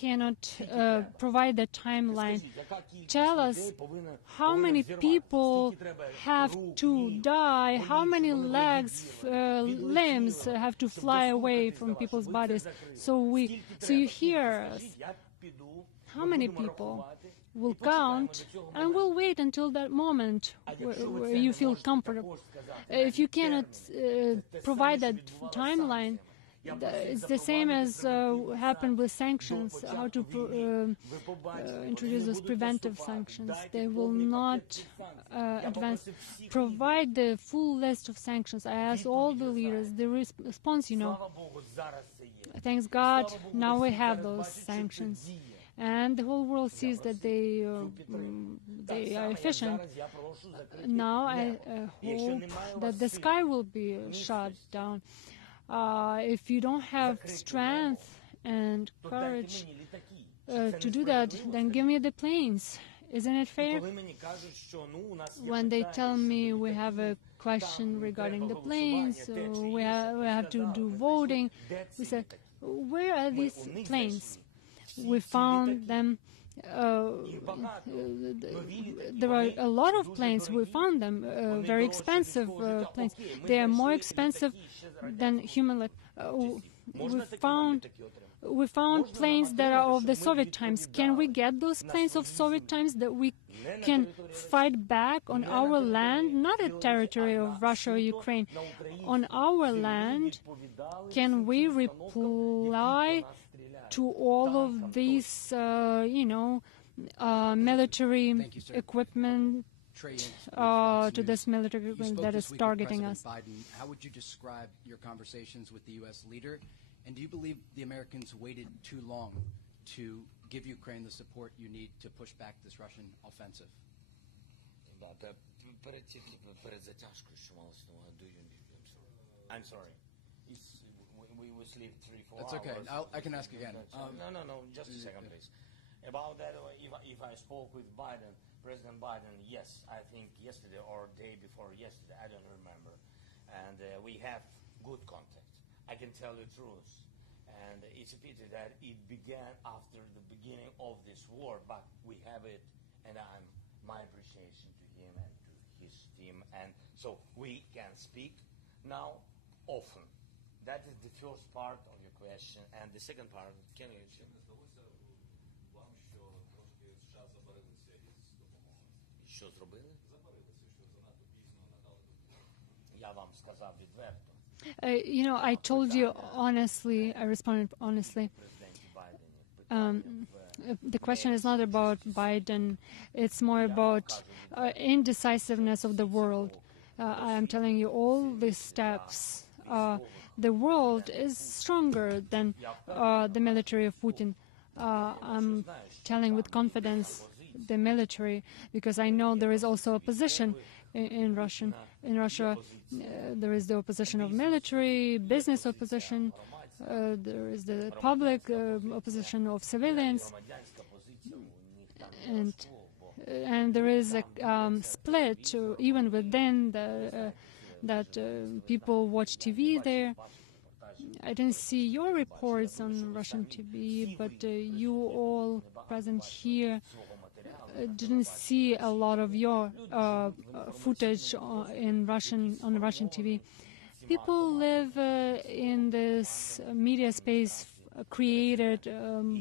cannot provide the timeline. Tell us how many people have to die, how many limbs have to fly away from people's bodies. So you hear us. How many people will count and will wait until that moment where you feel comfortable. If you cannot provide that timeline, it's the same as happened with sanctions, how to introduce those preventive sanctions. They will not advance. Provide the full list of sanctions. I asked all the leaders, the response, thanks God, now we have those sanctions. And the whole world sees that they are efficient. Now I hope that the sky will be shut down. If you don't have strength and courage to do that, then give me the planes. Isn't it fair? When they tell me we have a question regarding the planes, we have to do voting, we say, where are these planes? We found them. There are a lot of planes. We found them, very expensive planes. They are more expensive than human life. We found planes that are of the Soviet times. Can we get those planes of Soviet times that we can fight back on our land, not a territory of Russia or Ukraine, on our land? Can we reply to all of these, military equipment, to this military equipment that is targeting us? Biden, how would you describe your conversations with the U.S. leader? And do you believe the Americans waited too long to give Ukraine the support you need to push back this Russian offensive? I'm sorry. We sleep 3-4 That's okay. hours. I can ask again. No, just a second, please. About that, if I spoke with Biden, President Biden, yes, I think yesterday or day before yesterday, I don't remember. And we have good contact. I can tell the truth. And it's a pity that it began after the beginning of this war, but we have it, and my appreciation to him and to his team. And so we can speak now often. That is the first part of your question. And the second part, can you... Що зробили? Я вам сказав відверто. I told you honestly, I responded honestly. The question is not about Biden, it's more about indecisiveness of the world. I am telling you all these steps. The world is stronger than the military of Putin. I'm telling with confidence the military, because I know there is also opposition in Russia. There is the opposition of military, business opposition, there is the public opposition of civilians, and there is a split even within that people watch TV there. I didn't see your reports on Russian TV, but you all present here didn't see a lot of your footage on Russian TV. People live in this media space created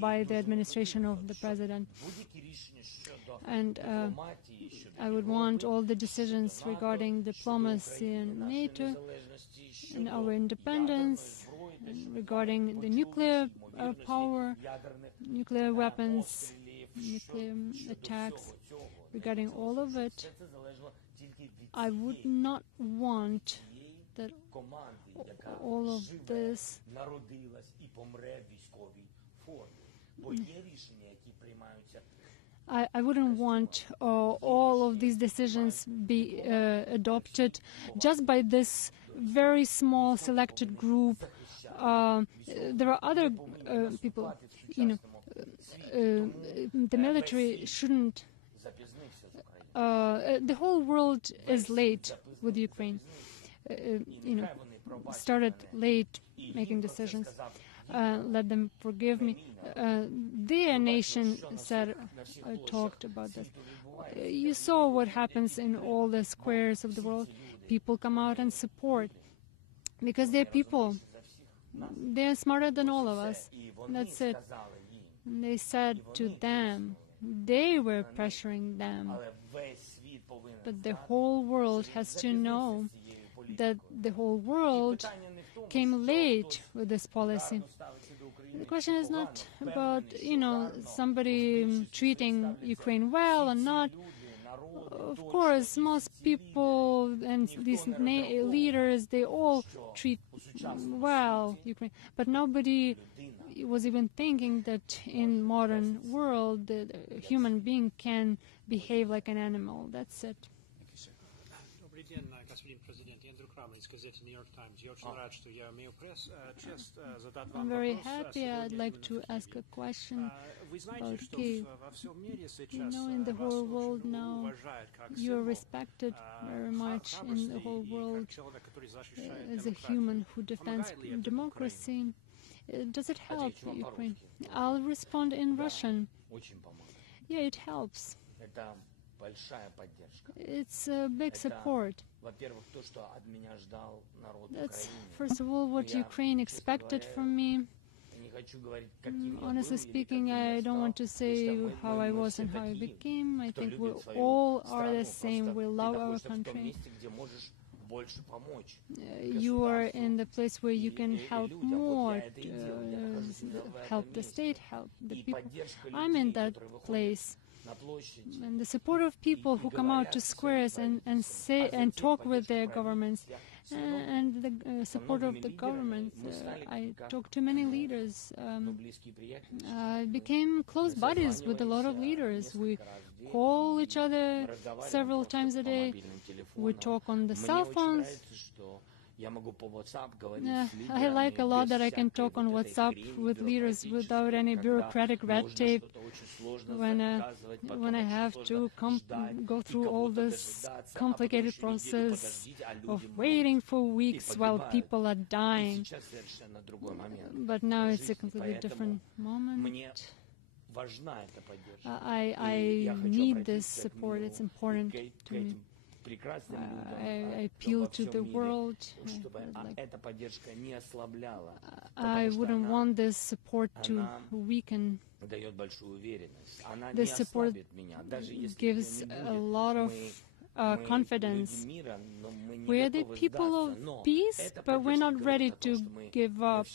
by the administration of the president. And I would want all the decisions regarding diplomacy and NATO and our independence, and regarding the nuclear power, nuclear weapons, nuclear attacks, regarding all of it. I would not want that all of this I wouldn't want all of these decisions be adopted just by this very small selected group. There are other people, the military shouldn't. The whole world is late with Ukraine. Started late making decisions. Let them forgive me. their nation talked about this. You saw what happens in all the squares of the world. People come out and support because they're people. They're smarter than all of us. That's it. And they said to them, they were pressuring them. But the whole world has to know that the whole world came late with this policy. The question is not about, somebody treating Ukraine well or not. Of course, most people and these leaders, they all treat well Ukraine. But nobody was even thinking that in modern world, the human being can behave like an animal. That's it. Добрый день, господин президент. Эндрю Крамер из газеты New York Times. Я очень рад, что я имею честь задать вам I'm very вопрос. happy. I'd like to ask a question Вы знаете, about что Kyiv. во всем мире You сейчас know, in the вас whole очень world now, уважают как you are символ, respected very much in the whole храбрости и world как человек, который защищает as a демократию. human who defends Помогает ли это democracy. Does it help Ukraine? I'll respond in Russian. Очень помогает. Yeah, it helps. Это большая поддержка. It's a big support. Во-первых, то, что от меня ждал народ That's, Украины. first of all, what Ukraine expected from me. Не хочу говорить, каким я Honestly был или speaking, каким я I don't стал. want to say Потому что how I мы was все and how I такие, became. I кто think we любит свою all are the страну. same. We Просто love ты our находишься в том country. месте, где можешь больше помочь You are государству. in the place where you can И help людям. Вот more, я это и делаю. Я нахожусь именно в help этом the месте. state, help the И people. поддержка I'm in людей, that которые выходят place. на площади. And the support of people who come out to squares and say and talk with their governments, and the support of the government. I talked to many leaders. Но близкие приятели. I became close buddies with a lot of leaders. We call each other several times a day. We talk on the cell phones. I like a lot that I can talk on WhatsApp with leaders without any bureaucratic red tape. When I have to go through all this complicated process of waiting for weeks while people are dying. But now it's a completely different moment. I need this support. It's important to me. I appeal to the world. I wouldn't want this support to weaken. This support gives a lot of confidence. We're the people of peace, but we're not ready to give up.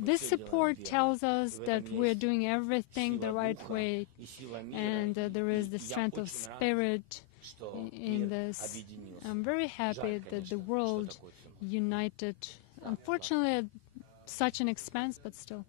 This support tells us that we're doing everything the right way, and there is the strength of spirit in this. I'm very happy that the world united. Unfortunately, at such an expense, but still.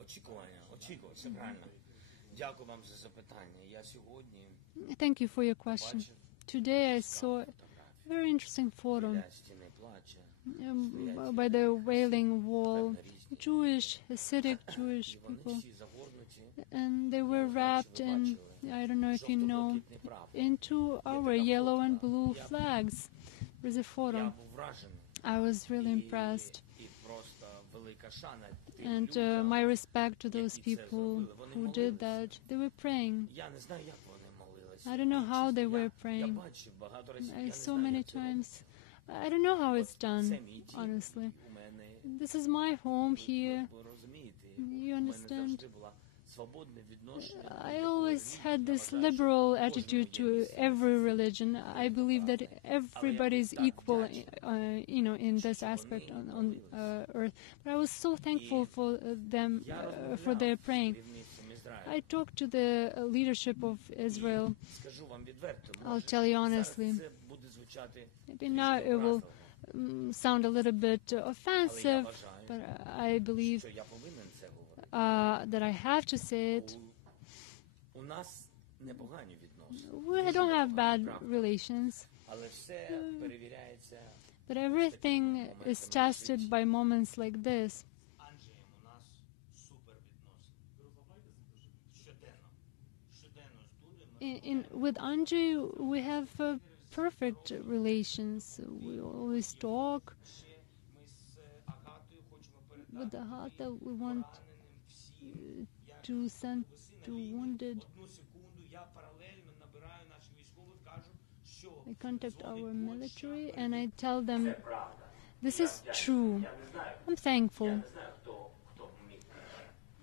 Очікування, це правильно. Дякую вам за запитання. Я сьогодні Thank you for your question. Today I saw a very interesting photo стіни плаче. By the Wailing Wall. Jewish, Hasidic Jewish people. Всі загорнуті. And they were wrapped in, I don't know if you know, into our yellow and blue flags. There's a Я photo. був вражений. I was really impressed. І просто велика шана тим And людям. my respect to those people who did that. They were praying. Я не знаю, як вони молилися. I don't know how they were Я praying. бачив багато разів. Я I не saw знаю, many як це times. I don't know how it's Це done, мій дім. honestly. У мене, This is my home here. ви розумієте, You у мене understand? завжди була свободне відношення. I always had this liberal attitude to every religion. I believe that everybody is equal, in this aspect on earth. But I was so thankful for them, for their praying. I talked to the leadership of Israel. Скажу вам відверто, I'll tell you honestly. це буде звучати Maybe now it will sound a little bit offensive, but I believe що я повинен це говорити. that I have to say it. У нас непогані відносини. We don't have bad relations, Але все перевіряється But everything is tested by moments like this. Анджеєм у нас супер відносини. Щоденно. Щоденно з Дудою ми With Andrei, we have perfect relations. We always talk. ще ми з Агатою хочемо With передати Agata, we want пораненим всім. Я to send to ви на wounded. війні. Одну секунду, я паралельно набираю наших військових, кажу, що I contact дзвонить our Польща, military and I tell them, this is true. I'm thankful.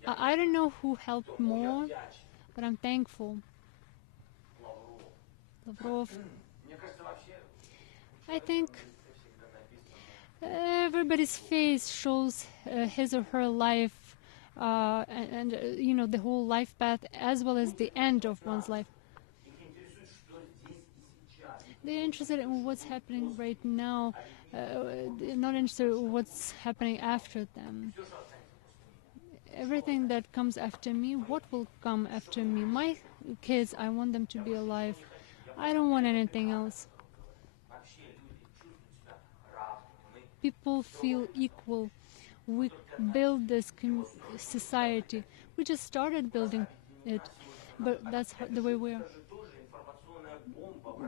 I don't know who helped more, but I'm thankful. Lavrov. I think everybody's face shows his or her life and you know, the whole life path as well as the end of one's life. They're interested in what's happening right now. They're not interested in what's happening after them. Everything that comes after me, what will come after me? My kids, I want them to be alive. I don't want anything else. People feel equal. We build this society. We just started building it, but that's the way we are.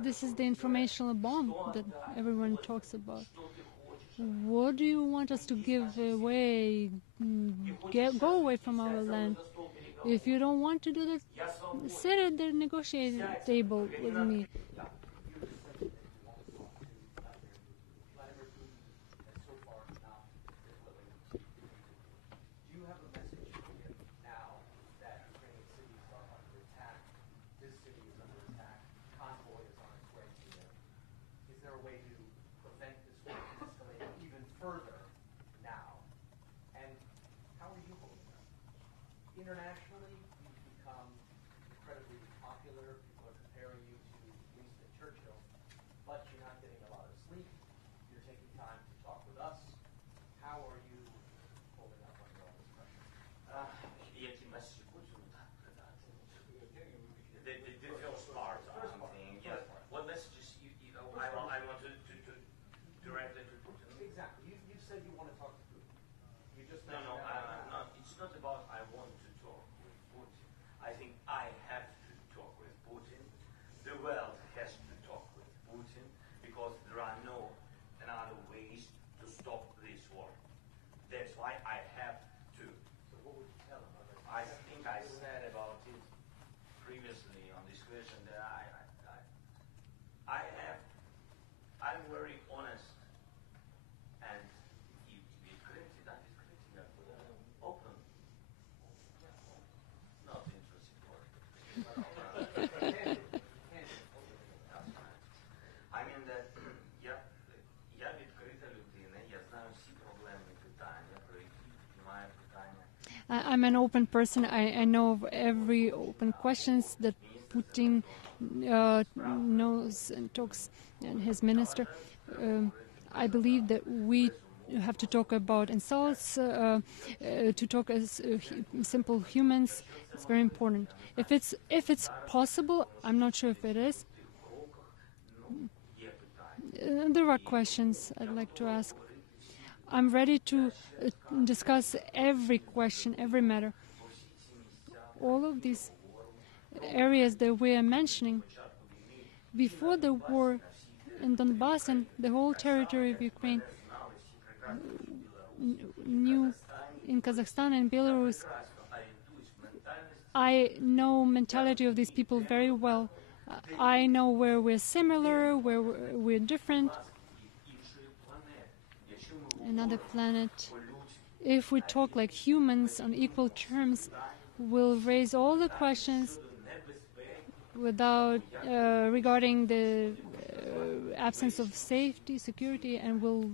This is the informational bomb that everyone talks about. What do you want us to give away? Go away from our land. If you don't want to do that, sit at the negotiating table with me. Do you have a message to give now that Ukrainian cities are under attack? This city is under attack. Convoy is on its way to there. Is there a way to prevent this war from escalating even further now? And how are you holding up? Internationally, you've become incredibly popular. People are comparing you to Winston Churchill, but you're not getting a lot of sleep. You're taking time to talk with us. How are you holding up under all this pressure? Які меседжі Путіну так передати? The first part, I'm thinking, yes. What messages I want to directly to Putin? Exactly. You said you want to talk to Putin. You just No, mentioned that. it's not about I want to talk with Putin. I think I have to talk with Putin. The world has to talk with Putin because there are no other ways to stop this war. That's why I have to. So what would you tell him? I think I said about it previously on this question that I'm very honest and open. Not interesting word. I mean that я відкрита людина, я знаю всі проблемні питання, про які піднімає питання. I'm an open person. I know of every open questions that Putin knows and talks, and his minister. I believe that we have to talk about insults, to talk as simple humans. It's very important. If it's possible, I'm not sure if it is. There are questions I'd like to ask. I'm ready to discuss every question, every matter. All of these areas that we are mentioning, before the war in Donbass and the whole territory of Ukraine, knew in Kazakhstan and Belarus, I know mentality of these people very well. I know where we're similar, where we're different. Another planet. If we talk like humans on equal terms, we'll raise all the questions without regarding the absence of safety, security, and we'll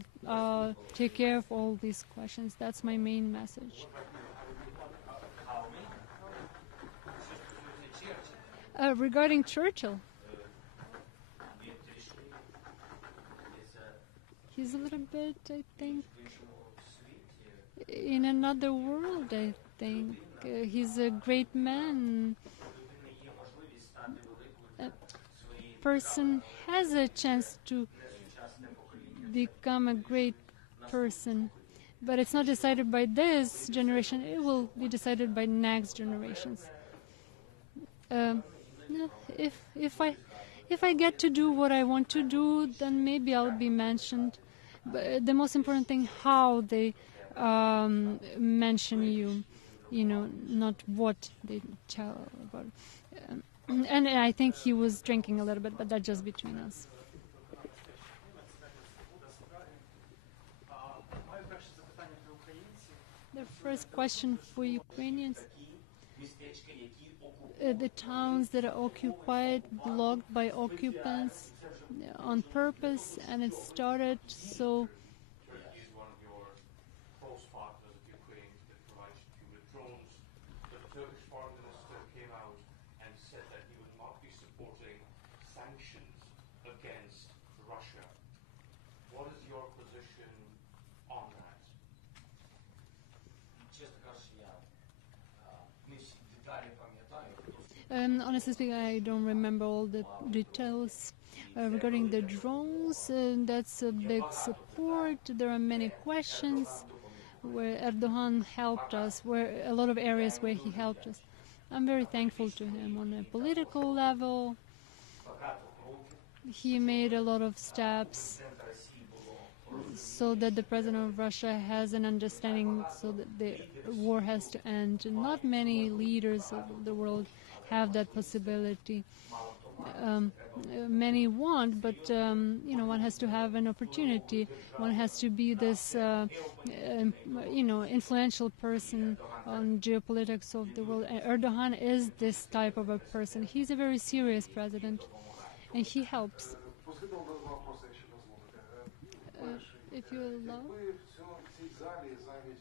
take care of all these questions. That's my main message. Regarding Churchill, he's a little bit, I think, in another world, I think. He's a great man. A person has a chance to become a great person. But it's not decided by this generation. It will be decided by next generations. If I get to do what I want to do, then maybe I'll be mentioned. But the most important thing, how they mention you, not what they tell about. And I think he was drinking a little bit, but that's just between us. The first question for Ukrainians. The towns that are occupied, blocked by occupants on purpose, and it started so. Turkey is one of your close partners of Ukraine that provides you with drones. The Turkish foreign minister came out and said that he would not be supporting sanctions against Russia. What is your position on that? Honestly speaking, I don't remember all the details. Regarding the drones, that's a big support. There are many questions where Erdogan helped us, where a lot of areas where he helped us. I'm very thankful to him. On a political level, he made a lot of steps so that the president of Russia has an understanding so that the war has to end. Not many leaders of the world have that possibility. Many want, but one has to have an opportunity. One has to be this, influential person on geopolitics of the world. And Erdogan is this type of a person. He's a very serious president, and he helps. If you allow,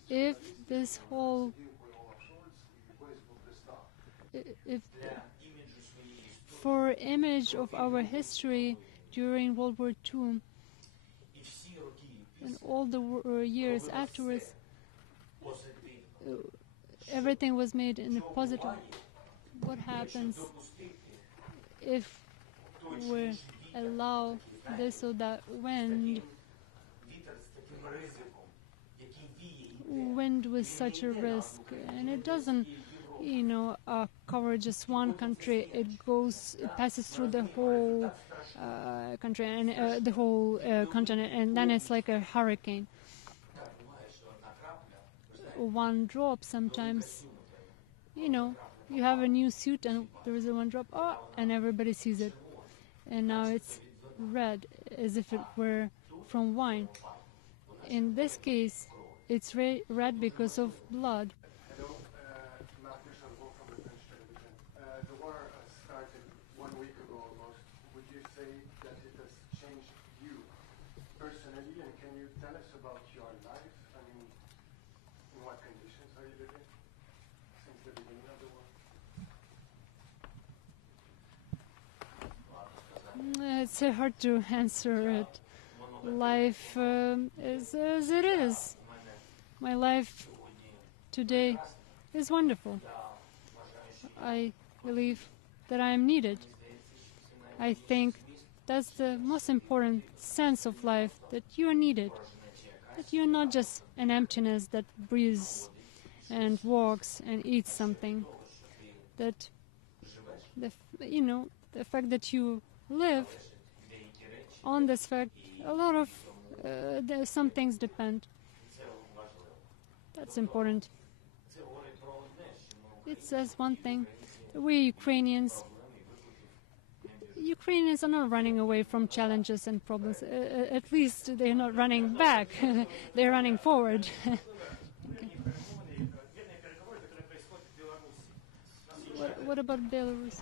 if this whole, if for image of our history during World War II and all the years afterwards, everything was made in a positive. What happens if we allow this or that wind with such a risk, and it doesn't cover just one country. It passes through the whole country and the whole continent, and then it's like a hurricane. One drop sometimes, you have a new suit and there is a one drop, and everybody sees it. And now it's red, as if it were from wine. In this case, it's red because of blood. Hello, from the French television. The war started 1 week ago almost. Would you say that it has changed you personally, and can you tell us about your life? I mean, in what conditions are you living since the beginning of the war? It's hard to answer it. Life is as it is. My life today is wonderful. I believe that I am needed. I think that's the most important sense of life, that you are needed. That you're not just an emptiness that breathes and walks and eats something. That the fact that you live, on this fact, a lot of some things depend. That's important. It says one thing. We Ukrainians are not running away from challenges and problems. At least they're not running back. They're running forward. What about Belarus?